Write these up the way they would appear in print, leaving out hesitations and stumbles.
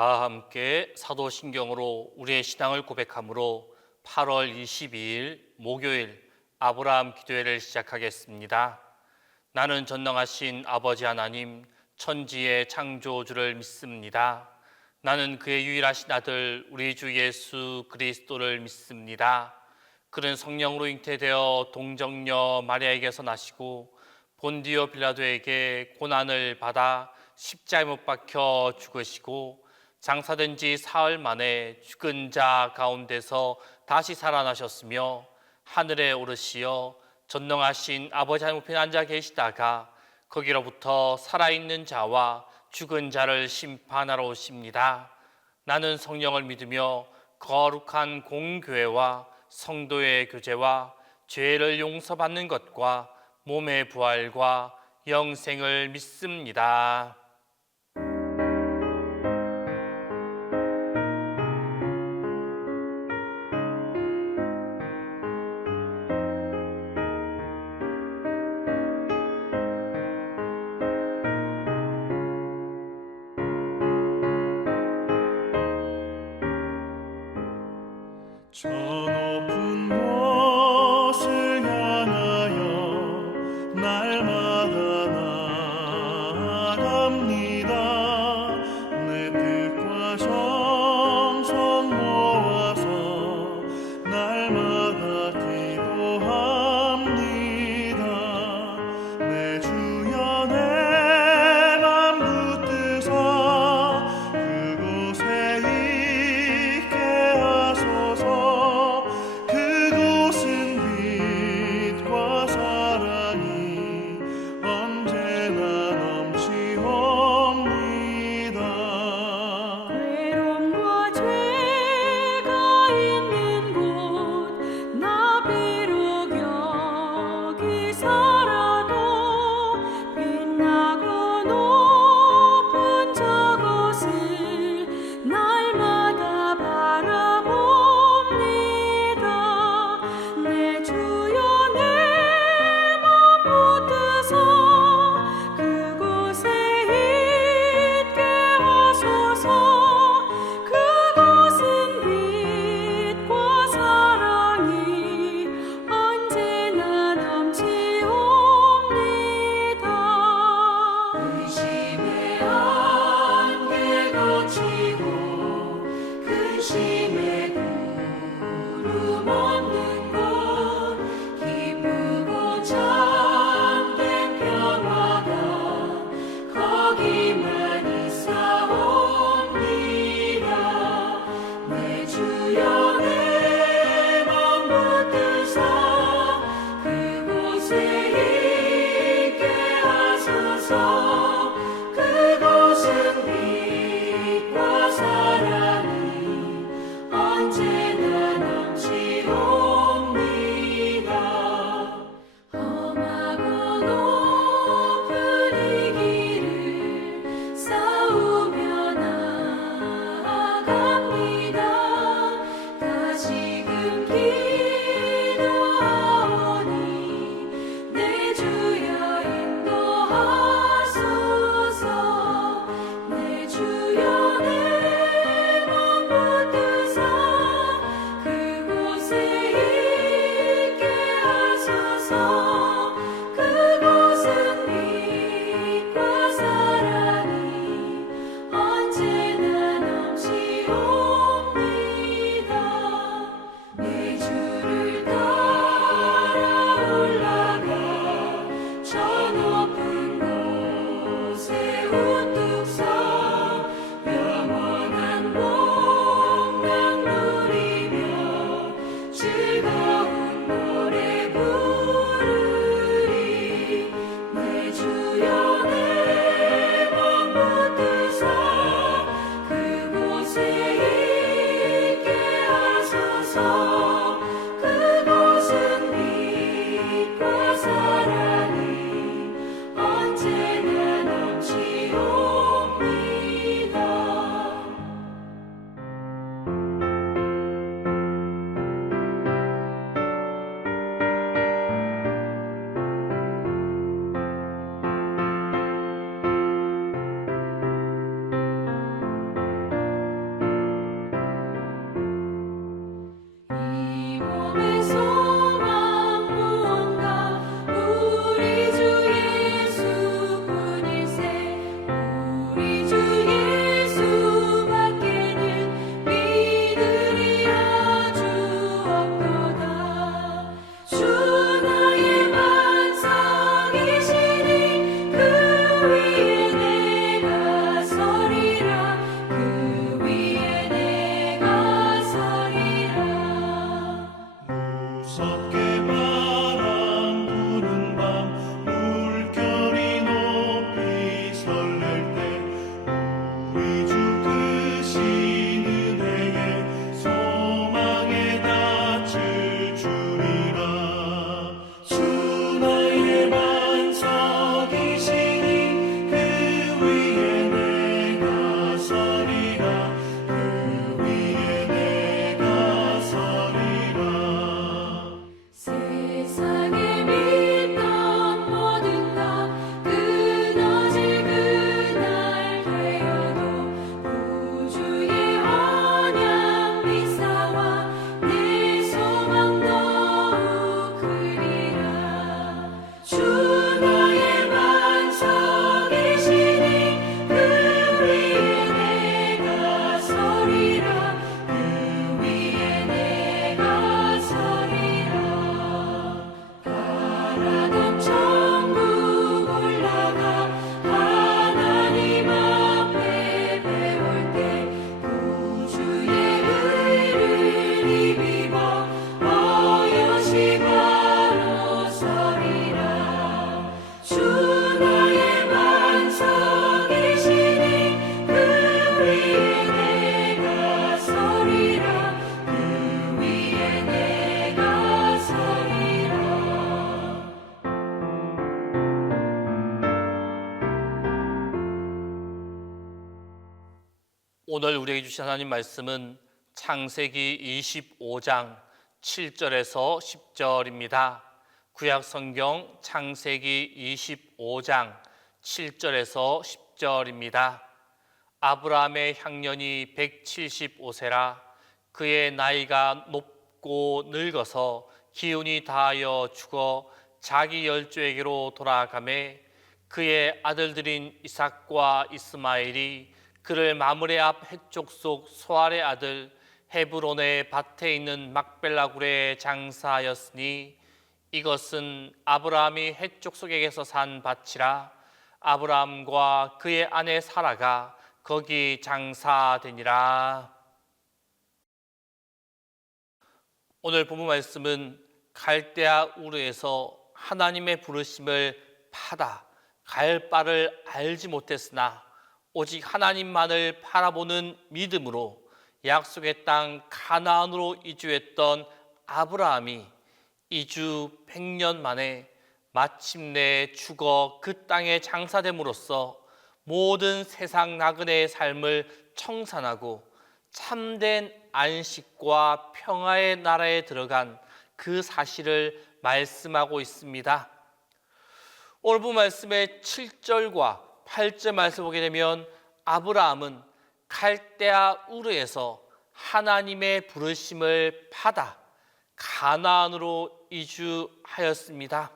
다 함께 사도신경으로 우리의 신앙을 고백함으로 8월 22일 목요일 아브라함 기도회를 시작하겠습니다. 나는 전능하신 아버지 하나님 천지의 창조주를 믿습니다. 나는 그의 유일하신 아들 우리 주 예수 그리스도를 믿습니다. 그는 성령으로 잉태되어 동정녀 마리아에게서 나시고 본디오 빌라도에게 고난을 받아 십자가에 못 박혀 죽으시고 장사된 지 사흘 만에 죽은 자 가운데서 다시 살아나셨으며 하늘에 오르시어 전능하신 아버지 하나님 우편에 앉아 계시다가 거기로부터 살아있는 자와 죽은 자를 심판하러 오십니다. 나는 성령을 믿으며 거룩한 공교회와 성도의 교제와 죄를 용서받는 것과 몸의 부활과 영생을 믿습니다. 저 높은 곳을 향하여 날마다 나아갑니다. 내 뜻과 정성 모아서 날마다 기도합니다. 내 주여 내 맘 붙드사 그곳에 있게 하소서. 그곳은 빛과 사랑이 언제나 넘치옵니다. 외로움과 죄가 있는 곳 나 비록 여기 살아도 빛나고 높은 저곳을 날마다 바라봅니다. 내 주여 내 맘 붙드사 그곳에 있게 하소서. 그곳은 빛과 사랑이 언제나 넘치옵니다. 의심의 안개 거치고 근심의 구름 없는 곳 기쁘고 참된 평화가 거기만 있사옵니다. 내 주여 내 맘 붙드사 그곳에 있게 하소서. 그곳은 빛과 사랑이 오늘 우리에게 주신 하나님 말씀은 창세기 25장 7절에서 10절입니다. 구약 성경 창세기 25장 7절에서 10절입니다. 아브라함의 향년이 175세라 그의 나이가 높고 늙어서 기운이 다하여 죽어 자기 열조에게로 돌아가매 그의 아들들인 이삭과 이스마엘이 그를 마므레 앞 해족속 소알의 아들 헤브론의 밭에 있는 막벨라 굴에 장사하였으니 이것은 아브라함이 해족속에게서 산 밭이라 아브라함과 그의 아내 사라가 거기 장사되니라. 오늘 본문 말씀은 갈대아 우르에서 하나님의 부르심을 받아 갈 바를 알지 못했으나 오직 하나님만을 바라보는 믿음으로 약속의 땅 가나안으로 이주했던 아브라함이 이주 100년 만에 마침내 죽어 그 땅에 장사됨으로써 모든 세상 나그네의 삶을 청산하고 참된 안식과 평화의 나라에 들어간 그 사실을 말씀하고 있습니다. 오늘 본 말씀의 7절과 8절 말씀 보게 되면 아브라함은 갈대아 우르에서 하나님의 부르심을 받아 가나안으로 이주하였습니다.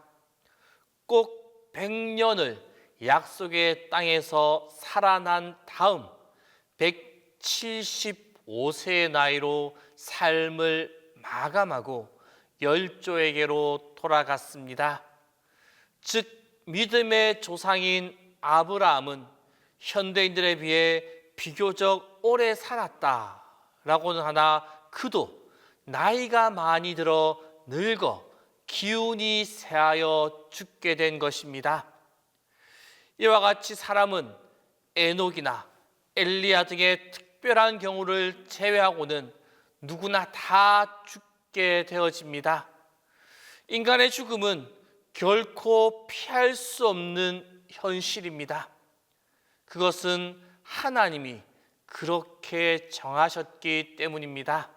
꼭 100년을 약속의 땅에서 살아난 다음 175세의 나이로 삶을 마감하고 열조에게로 돌아갔습니다. 즉 믿음의 조상인 아브라함은 현대인들에 비해 비교적 오래 살았다라고는 하나 그도 나이가 많이 들어 늙어 기운이 쇠하여 죽게 된 것입니다. 이와 같이 사람은 에녹이나 엘리야 등의 특별한 경우를 제외하고는 누구나 다 죽게 되어집니다. 인간의 죽음은 결코 피할 수 없는 현실입니다. 그것은 하나님이 그렇게 정하셨기 때문입니다.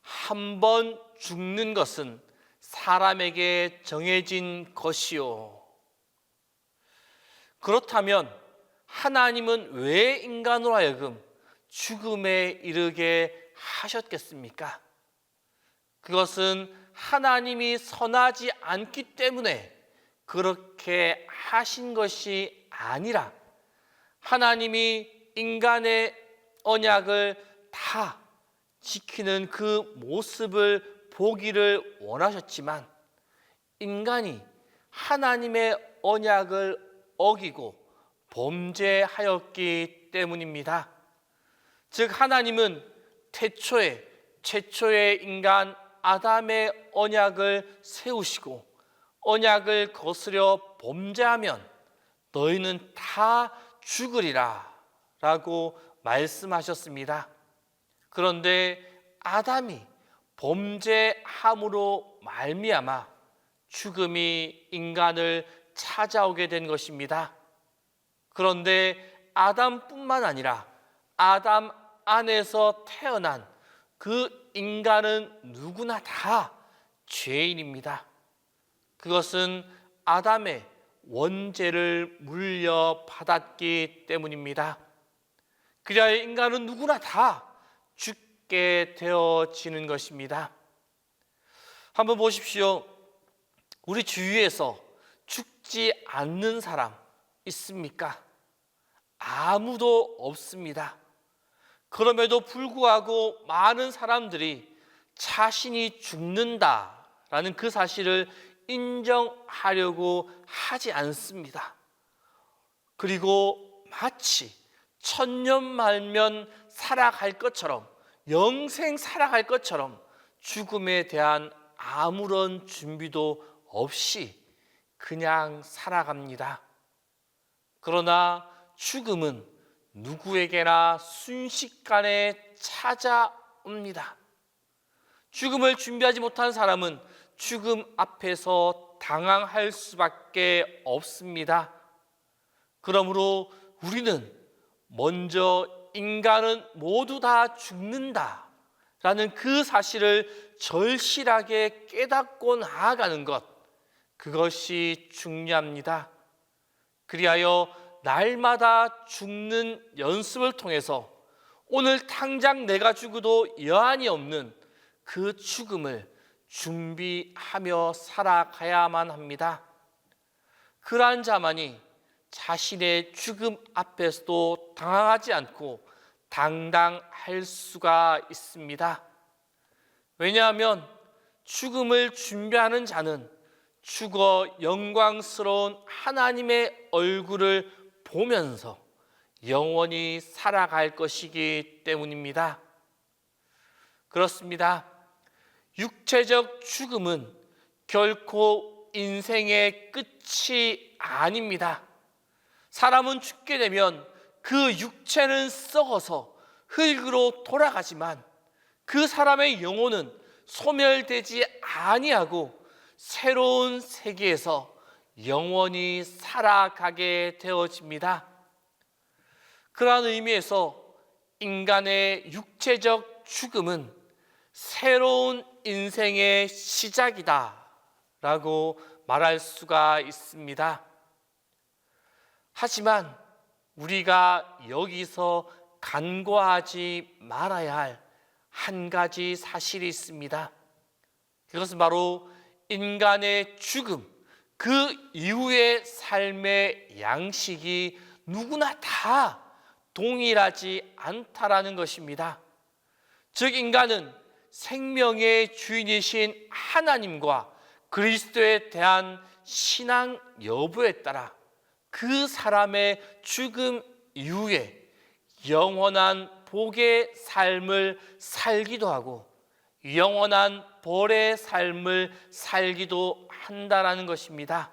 한 번 죽는 것은 사람에게 정해진 것이요. 그렇다면 하나님은 왜 인간으로 하여금 죽음에 이르게 하셨겠습니까? 그것은 하나님이 선하지 않기 때문에 그렇게 하신 것이 아니라 하나님이 인간의 언약을 다 지키는 그 모습을 보기를 원하셨지만 인간이 하나님의 언약을 어기고 범죄하였기 때문입니다. 즉 하나님은 최초의 인간 아담의 언약을 세우시고 언약을 거스려 범죄하면 너희는 다 죽으리라 라고 말씀하셨습니다. 그런데 아담이 범죄함으로 말미암아 죽음이 인간을 찾아오게 된 것입니다. 그런데 아담뿐만 아니라 아담 안에서 태어난 그 인간은 누구나 다 죄인입니다. 그것은 아담의 원죄를 물려받았기 때문입니다. 그래야 인간은 누구나 다 죽게 되어지는 것입니다. 한번 보십시오. 우리 주위에서 죽지 않는 사람 있습니까? 아무도 없습니다. 그럼에도 불구하고 많은 사람들이 자신이 죽는다라는 그 사실을 인정하려고 하지 않습니다. 그리고 마치 천년만년 살아갈 것처럼 영생 살아갈 것처럼 죽음에 대한 아무런 준비도 없이 그냥 살아갑니다. 그러나 죽음은 누구에게나 순식간에 찾아옵니다. 죽음을 준비하지 못한 사람은 죽음 앞에서 당황할 수밖에 없습니다. 그러므로 우리는 먼저 인간은 모두 다 죽는다라는 그 사실을 절실하게 깨닫고 나아가는 것, 그것이 중요합니다. 그리하여 날마다 죽는 연습을 통해서 오늘 당장 내가 죽어도 여한이 없는 그 죽음을 준비하며 살아가야만 합니다. 그러한 자만이 자신의 죽음 앞에서도 당황하지 않고 당당할 수가 있습니다. 왜냐하면 죽음을 준비하는 자는 죽어 영광스러운 하나님의 얼굴을 보면서 영원히 살아갈 것이기 때문입니다. 그렇습니다. 육체적 죽음은 결코 인생의 끝이 아닙니다. 사람은 죽게 되면 그 육체는 썩어서 흙으로 돌아가지만 그 사람의 영혼은 소멸되지 아니하고 새로운 세계에서 영원히 살아가게 되어집니다. 그러한 의미에서 인간의 육체적 죽음은 새로운 인생의 시작이다 라고 말할 수가 있습니다. 하지만 우리가 여기서 간과하지 말아야 할 한 가지 사실이 있습니다. 그것은 바로 인간의 죽음, 그 이후의 삶의 양식이 누구나 다 동일하지 않다라는 것입니다. 즉 인간은 생명의 주인이신 하나님과 그리스도에 대한 신앙 여부에 따라 그 사람의 죽음 이후에 영원한 복의 삶을 살기도 하고 영원한 벌의 삶을 살기도 한다라는 것입니다.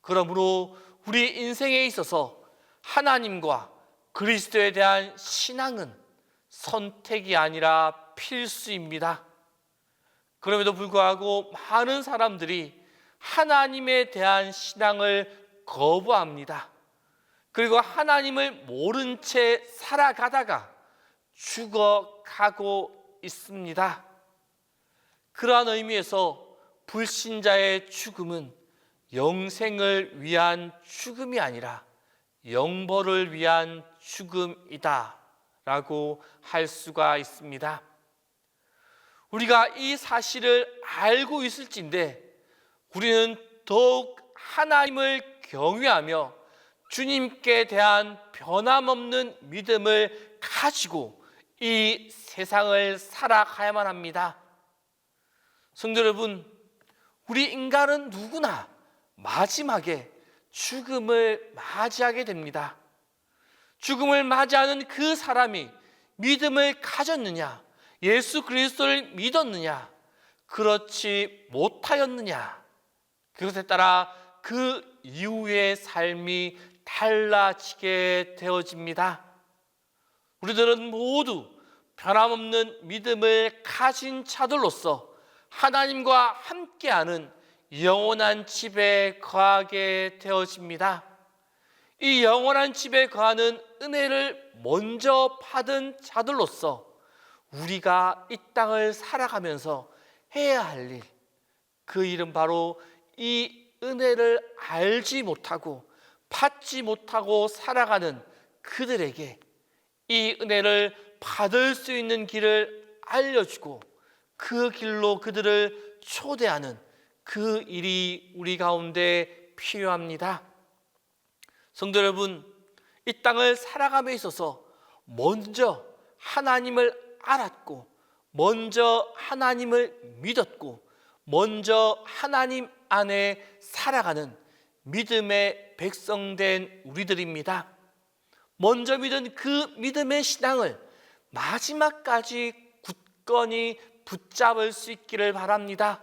그러므로 우리 인생에 있어서 하나님과 그리스도에 대한 신앙은 선택이 아니라 필수입니다. 그럼에도 불구하고 많은 사람들이 하나님에 대한 신앙을 거부합니다. 그리고 하나님을 모른 채 살아가다가 죽어가고 있습니다. 그러한 의미에서 불신자의 죽음은 영생을 위한 죽음이 아니라 영벌을 위한 죽음이다 라고 할 수가 있습니다. 우리가 이 사실을 알고 있을진데 우리는 더욱 하나님을 경외하며 주님께 대한 변함없는 믿음을 가지고 이 세상을 살아가야만 합니다. 성도 여러분, 우리 인간은 누구나 마지막에 죽음을 맞이하게 됩니다. 죽음을 맞이하는 그 사람이 믿음을 가졌느냐, 예수 그리스도를 믿었느냐, 그렇지 못하였느냐, 그것에 따라 그 이후의 삶이 달라지게 되어집니다. 우리들은 모두 변함없는 믿음을 가진 자들로서 하나님과 함께하는 영원한 집에 거하게 되어집니다. 이 영원한 집에 거하는 은혜를 먼저 받은 자들로서 우리가 이 땅을 살아가면서 해야 할 일, 그 일은 바로 이 은혜를 알지 못하고 받지 못하고 살아가는 그들에게 이 은혜를 받을 수 있는 길을 알려주고 그 길로 그들을 초대하는 그 일이 우리 가운데 필요합니다. 성도 여러분, 이 땅을 살아감에 있어서 먼저 하나님을 알았고 먼저 하나님을 믿었고 먼저 하나님 안에 살아가는 믿음의 백성된 우리들입니다. 먼저 믿은 그 믿음의 신앙을 마지막까지 굳건히 붙잡을 수 있기를 바랍니다.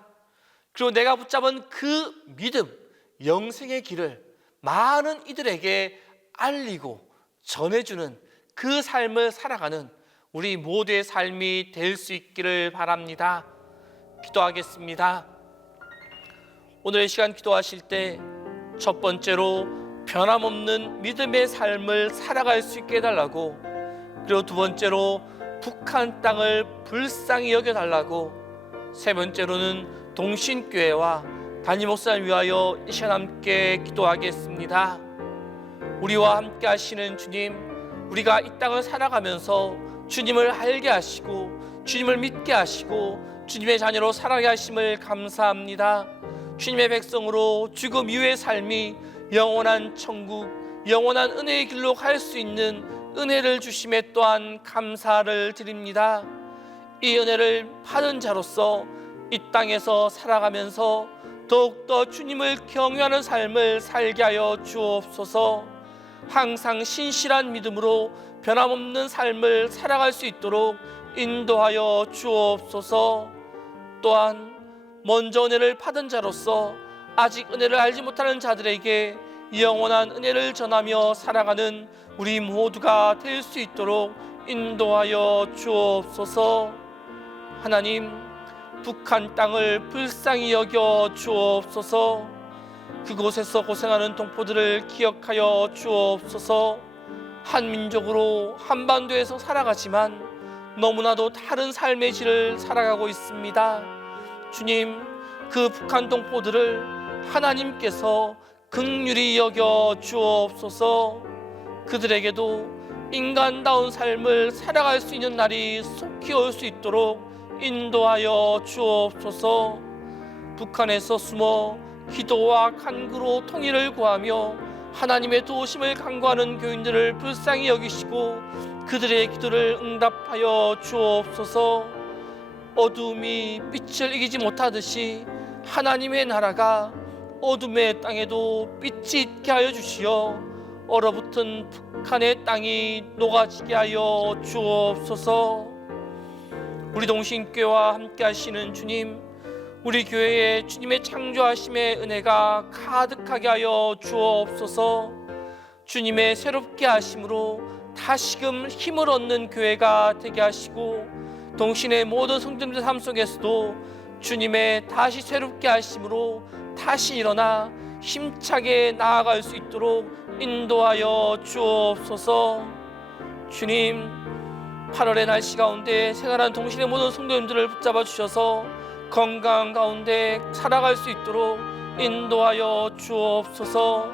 그리고 내가 붙잡은 그 믿음, 영생의 길을 많은 이들에게 알리고 전해주는 그 삶을 살아가는 우리 모두의 삶이 될 수 있기를 바랍니다. 기도하겠습니다. 오늘 시간 기도하실 때 첫 번째로 변함없는 믿음의 삶을 살아갈 수 있게 해달라고 그리고 두 번째로 북한 땅을 불쌍히 여겨달라고, 세 번째로는 동신교회와 담임 목사를 위하여 이 시간 함께 기도하겠습니다. 우리와 함께 하시는 주님, 우리가 이 땅을 살아가면서 주님을 알게 하시고 주님을 믿게 하시고 주님의 자녀로 살아가게 하심을 감사합니다. 주님의 백성으로 죽음 이후의 삶이 영원한 천국, 영원한 은혜의 길로 갈 수 있는 은혜를 주심에 또한 감사를 드립니다. 이 은혜를 받은 자로서 이 땅에서 살아가면서 더욱더 주님을 경외하는 삶을 살게 하여 주옵소서. 항상 신실한 믿음으로 변함없는 삶을 살아갈 수 있도록 인도하여 주옵소서. 또한 먼저 은혜를 받은 자로서 아직 은혜를 알지 못하는 자들에게 영원한 은혜를 전하며 살아가는 우리 모두가 될 수 있도록 인도하여 주옵소서. 하나님, 북한 땅을 불쌍히 여겨 주옵소서. 그곳에서 고생하는 동포들을 기억하여 주옵소서. 한민족으로 한반도에서 살아가지만 너무나도 다른 삶의 질을 살아가고 있습니다. 주님, 그 북한 동포들을 하나님께서 긍휼히 여겨 주옵소서. 그들에게도 인간다운 삶을 살아갈 수 있는 날이 속히 올 수 있도록 인도하여 주옵소서. 북한에서 숨어 기도와 간구로 통일을 구하며 하나님의 도우심을 간구하는 교인들을 불쌍히 여기시고 그들의 기도를 응답하여 주옵소서. 어둠이 빛을 이기지 못하듯이 하나님의 나라가 어둠의 땅에도 빛이 있게 하여 주시어 얼어붙은 북한의 땅이 녹아지게 하여 주옵소서. 우리 동신교회와 함께 하시는 주님, 우리 교회에 주님의 창조하심의 은혜가 가득하게 하여 주옵소서. 주님의 새롭게 하심으로 다시금 힘을 얻는 교회가 되게 하시고 동신의 모든 성도님들 삶 속에서도 주님의 다시 새롭게 하심으로 다시 일어나 힘차게 나아갈 수 있도록 인도하여 주옵소서. 주님, 8월의 날씨 가운데 생활한 동신의 모든 성도님들을 붙잡아 주셔서 건강 가운데 살아갈 수 있도록 인도하여 주옵소서.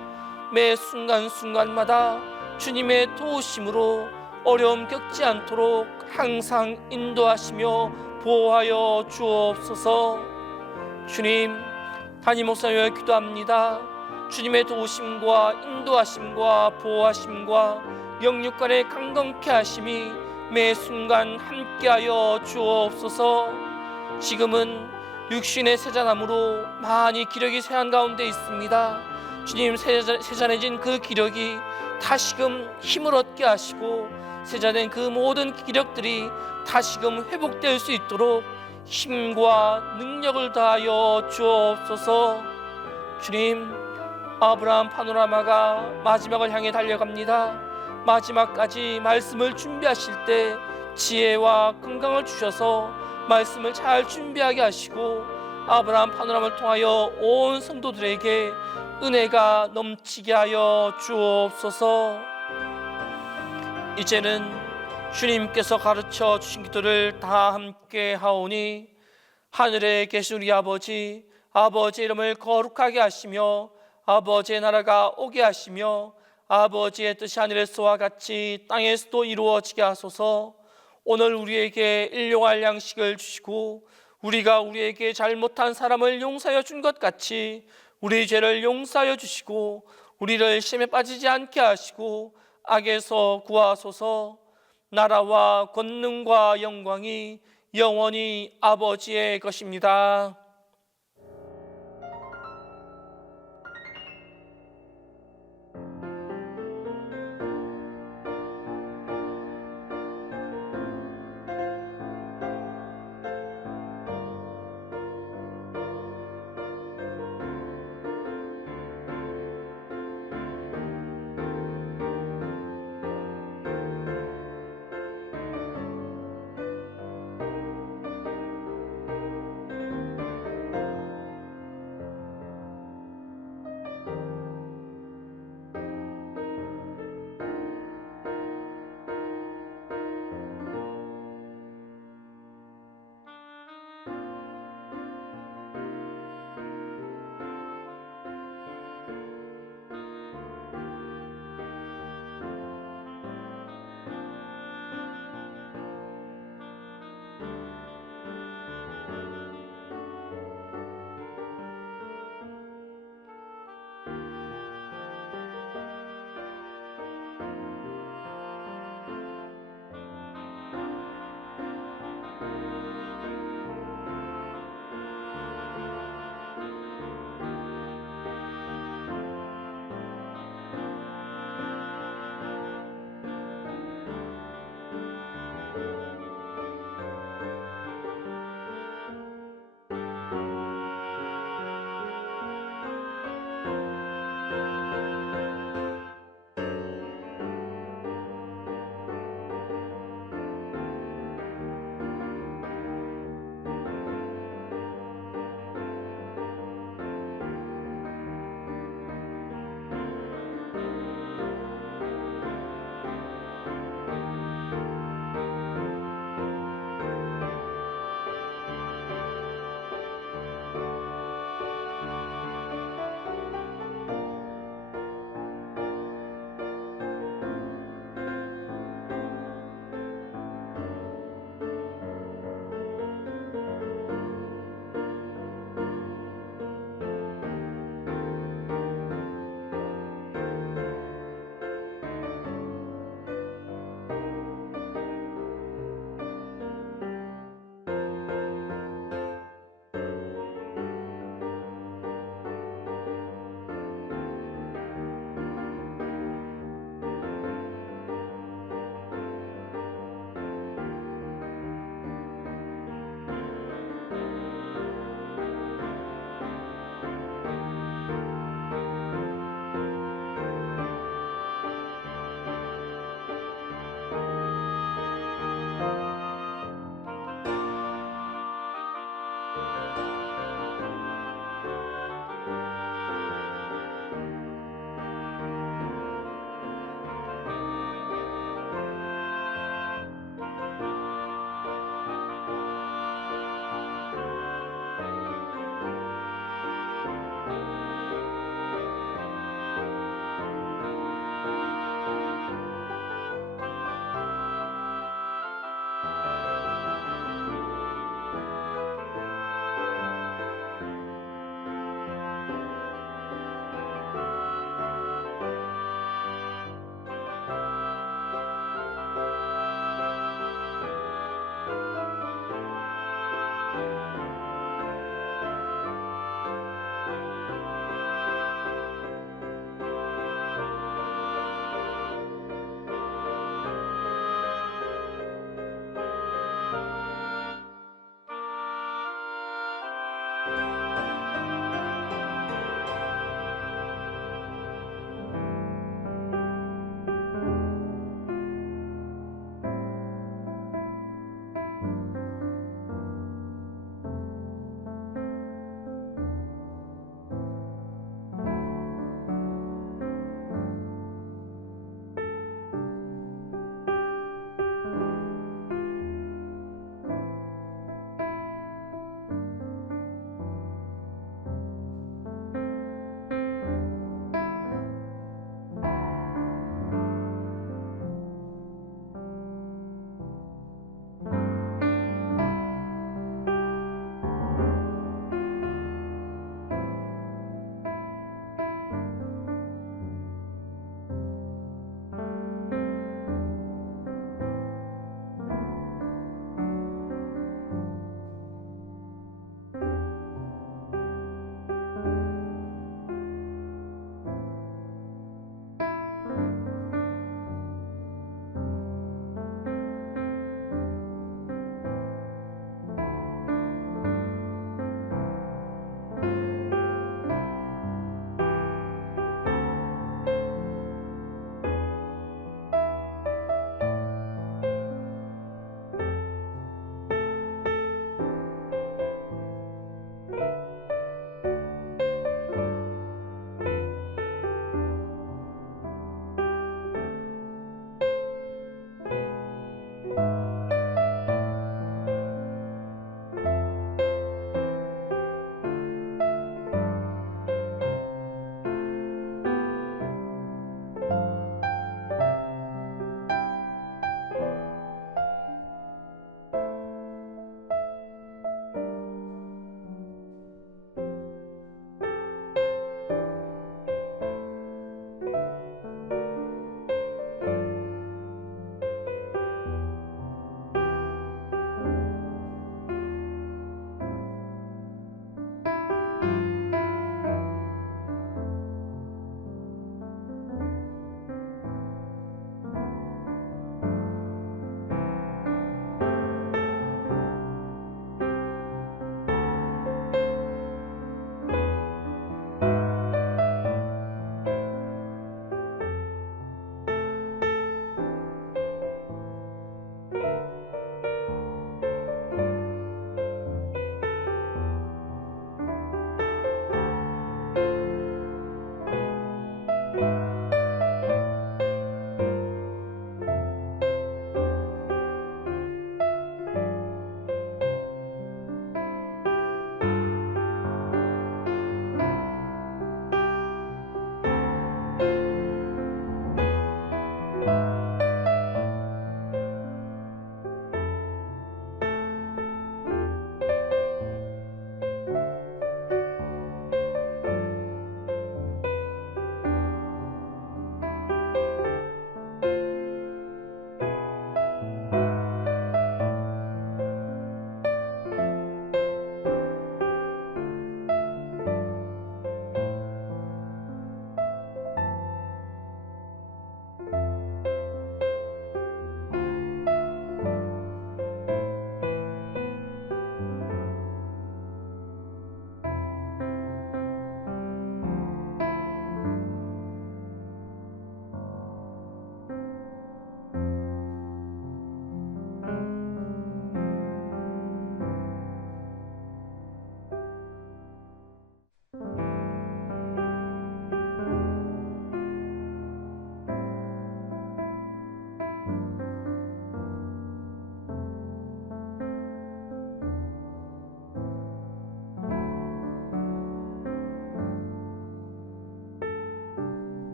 매 순간순간마다 주님의 도우심으로 어려움 겪지 않도록 항상 인도하시며 보호하여 주옵소서. 주님, 담임 목사님을 기도합니다. 주님의 도우심과 인도하심과 보호하심과 영육간의 강건케 하심이 매 순간 함께하여 주옵소서. 지금은 육신의 세잔함으로 많이 기력이 쇠한 가운데 있습니다. 주님, 세잔해진 그 기력이 다시금 힘을 얻게 하시고 세잔된 그 모든 기력들이 다시금 회복될 수 있도록 힘과 능력을 다하여 주옵소서. 주님, 아브라함 파노라마가 마지막을 향해 달려갑니다. 마지막까지 말씀을 준비하실 때 지혜와 건강을 주셔서 말씀을 잘 준비하게 하시고 아브라함 파노라마를 통하여 온 성도들에게 은혜가 넘치게 하여 주옵소서. 이제는 주님께서 가르쳐 주신 기도를 다 함께 하오니 하늘에 계신 우리 아버지, 아버지의 이름을 거룩하게 하시며 아버지의 나라가 오게 하시며 아버지의 뜻이 하늘에서와 같이 땅에서도 이루어지게 하소서. 오늘 우리에게 일용할 양식을 주시고 우리가 우리에게 잘못한 사람을 용서하여 준 것 같이 우리 죄를 용서하여 주시고 우리를 시험에 빠지지 않게 하시고 악에서 구하소서. 나라와 권능과 영광이 영원히 아버지의 것입니다.